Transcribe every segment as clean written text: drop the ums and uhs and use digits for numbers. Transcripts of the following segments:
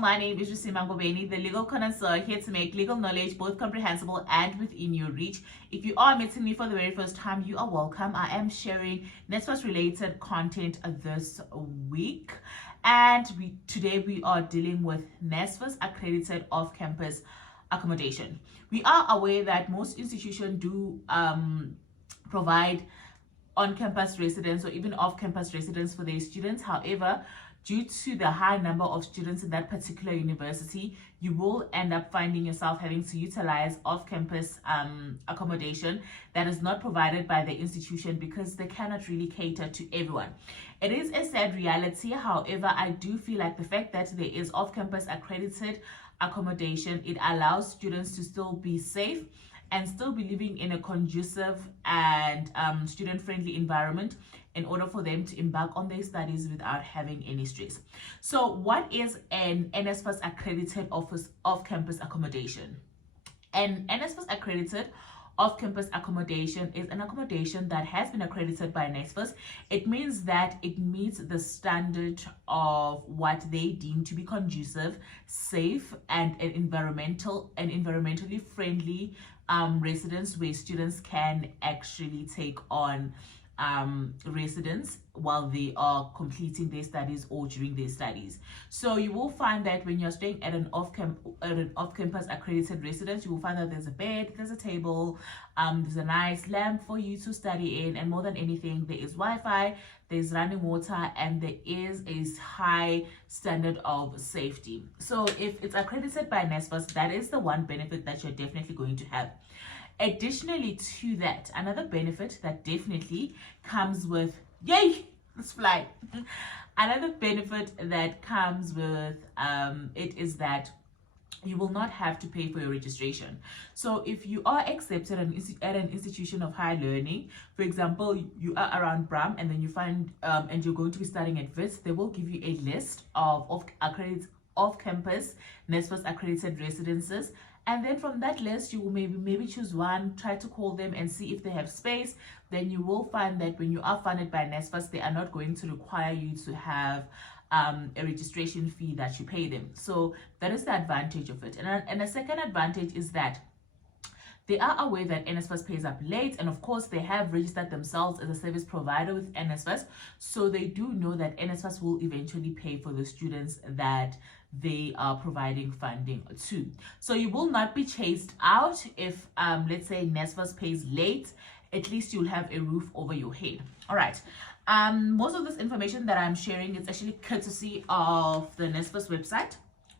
my name is Jusima Ngobeni, the legal connoisseur, here to make legal knowledge both comprehensible and within your reach. If you are meeting me for the very first time, you are welcome. I am sharing NsFas related content this week, and today we are dealing with NsFas accredited off-campus accommodation. We are aware that most institutions do provide on-campus residence or even off-campus residence for their students. However, due to the high number of students in that particular university, you will end up finding yourself having to utilize off-campus accommodation that is not provided by the institution because they cannot really cater to everyone. It is a sad reality. However, I do feel like the fact that there is off-campus accredited accommodation, it allows students to still be safe and still be living in a conducive and student-friendly environment in order for them to embark on their studies without having any stress. So what is an NsFas accredited off-campus accommodation? An NsFas accredited off-campus accommodation is an accommodation that has been accredited by NsFas. It means that it meets the standard of what they deem to be conducive, safe, and an environmentally friendly residence where students can actually take on residence while they are completing their studies or during their studies. So you will find that when you're staying at an off-campus accredited residence, you will find that there's a bed, there's a table, there's a nice lamp for you to study in, and more than anything, there is Wi-Fi, there's running water, and there is a high standard of safety. So if it's accredited by NsFas, that is the one benefit that you're definitely going to have. Additionally to that, another benefit that definitely comes with, yay, let's fly. Another benefit that comes with it is that you will not have to pay for your registration. So if you are accepted at an institution of higher learning, for example, you are around Bram and then you find and you're going to be studying at WITS, they will give you a list of off-campus NsFas accredited residences. And then from that list, you will maybe choose one, try to call them and see if they have space. Then you will find that when you are funded by NsFas, they are not going to require you to have a registration fee that you pay them. So that is the advantage of it. And the second advantage is that they are aware that NsFas pays up late, and of course they have registered themselves as a service provider with NsFas, so they do know that NsFas will eventually pay for the students that they are providing funding to. So you will not be chased out if let's say NsFas pays late. At least you'll have a roof over your head. All right. Most of this information that I'm sharing is actually courtesy of the NsFas website,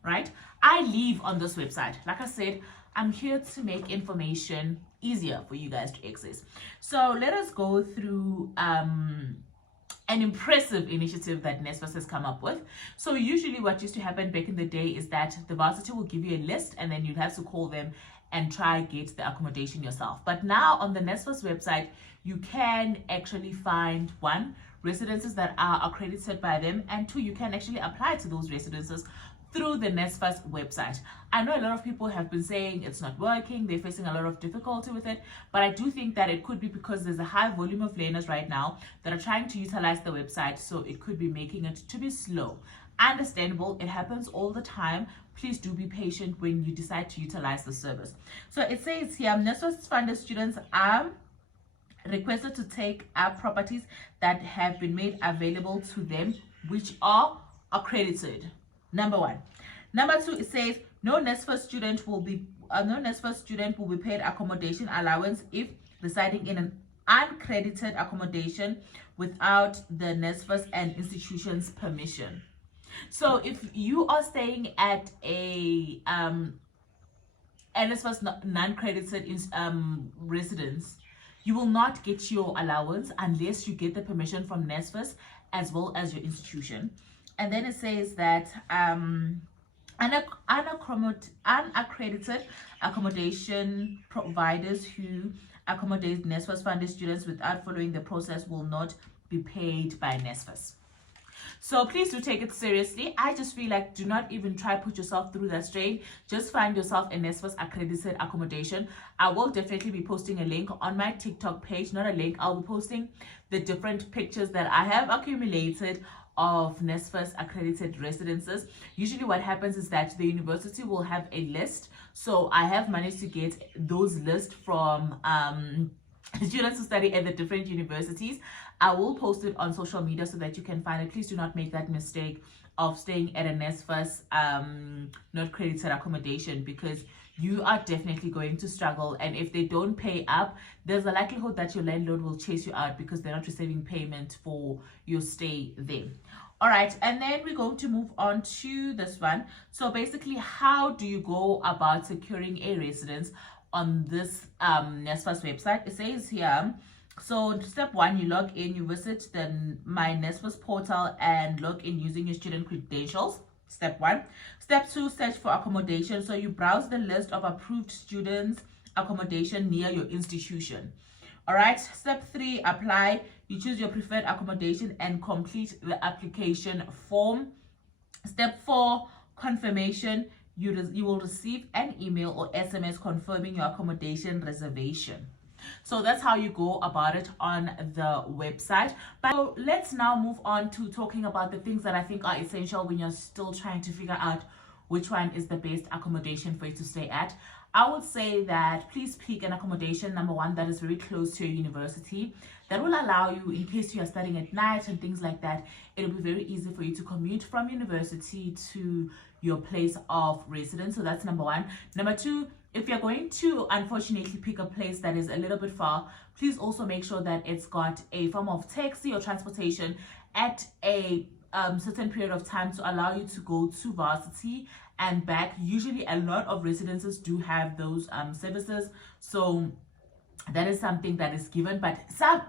right? I live on this website. Like I said, I'm here to make information easier for you guys to access. So let us go through an impressive initiative that NsFas has come up with. So usually what used to happen back in the day is that the varsity will give you a list and then you'd have to call them and try get the accommodation yourself. But now on the NsFas website, you can actually find one, residences that are accredited by them, and two, you can actually apply to those residences through the NsFas website. I know a lot of people have been saying it's not working, they're facing a lot of difficulty with it, but I do think that it could be because there's a high volume of learners right now that are trying to utilize the website, so it could be making it to be slow. Understandable, it happens all the time. Please do be patient when you decide to utilize the service. So it says here, NsFas funded students are requested to take up properties that have been made available to them which are accredited. Number one. Number two, it says no NsFas student will be paid accommodation allowance if residing in an uncredited accommodation without the NsFas and institution's permission. So if you are staying at a NsFas non-credited residence, you will not get your allowance unless you get the permission from NsFas as well as your institution. And then it says that unaccredited accommodation providers who accommodate NsFas funded students without following the process will not be paid by NsFas. So please do take it seriously. I just feel like do not even try put yourself through that strain. Just find yourself a NsFas accredited accommodation. I will definitely be posting a link on my TikTok page, not a link. I'll be posting the different pictures that I have accumulated of NsFas accredited residences, usually what happens is that the university will have a list. So I have managed to get those lists from students who study at the different universities. I will post it on social media so that you can find it. Please do not make that mistake of staying at a NsFas not credited accommodation, because you are definitely going to struggle. And if they don't pay up, there's a likelihood that your landlord will chase you out because they're not receiving payment for your stay there. All right, and then we're going to move on to this one. So basically, how do you go about securing a residence on this NsFas website? It says here, so step one, you log in, you visit the My NsFas portal and log in using your student credentials. Step one. Step two, search for accommodation. So you browse the list of approved students accommodation near your institution. All right. Step three, apply. You choose your preferred accommodation and complete the application form. Step four, confirmation. You will receive an email or SMS confirming your accommodation reservation. So that's how you go about it on the website. But so let's now move on to talking about the things that I think are essential when you're still trying to figure out which one is the best accommodation for you to stay at. I would say that please pick an accommodation, number one, that is very close to your university. That will allow you, in case you are studying at night and things like that, it'll be very easy for you to commute from university to your place of residence. So that's number one. Number two, if you're going to unfortunately pick a place that is a little bit far, please also make sure that it's got a form of taxi or transportation at a certain period of time to allow you to go to varsity and back. Usually a lot of residences do have those services, so that is something that is given, but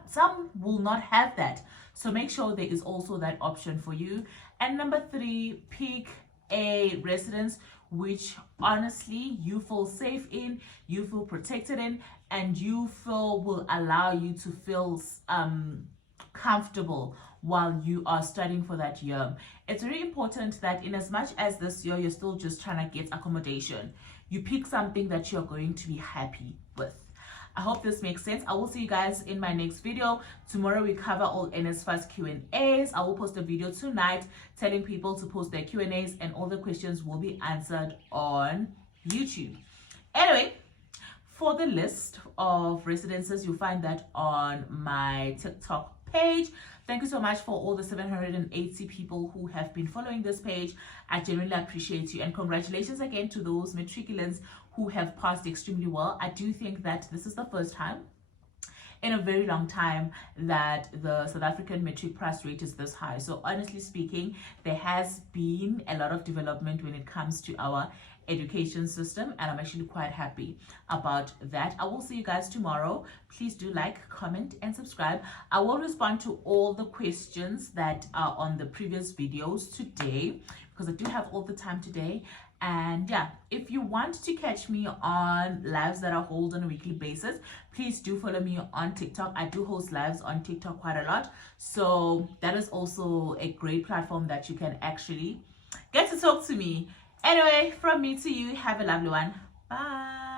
some will not have that. So make sure there is also that option for you. And number three, pick a residence which honestly you feel safe in, you feel protected in, and you feel will allow you to feel comfortable while you are studying for that year. It's very important that in as much as this year you're still just trying to get accommodation, you pick something that you're going to be happy with. I hope this makes sense. I will see you guys in my next video. Tomorrow we cover all NsFas Q&As. I will post a video tonight telling people to post their Q&As, and all the questions will be answered on YouTube. Anyway, for the list of residences, you'll find that on my TikTok page. Thank you so much for all the 780 people who have been following this page. I genuinely appreciate you, and congratulations again to those matriculants who have passed extremely well. I do think that this is the first time in a very long time that the South African matric pass rate is this high. So honestly speaking, there has been a lot of development when it comes to our education system, and I'm actually quite happy about that. I will see you guys tomorrow. Please do like, comment, and subscribe. I will respond to all the questions that are on the previous videos today, because I do have all the time today. And yeah, if you want to catch me on lives that I hold on a weekly basis, please do follow me on TikTok. I do host lives on TikTok quite a lot, so that is also a great platform that you can actually get to talk to me. Anyway, from me to you, have a lovely one. Bye.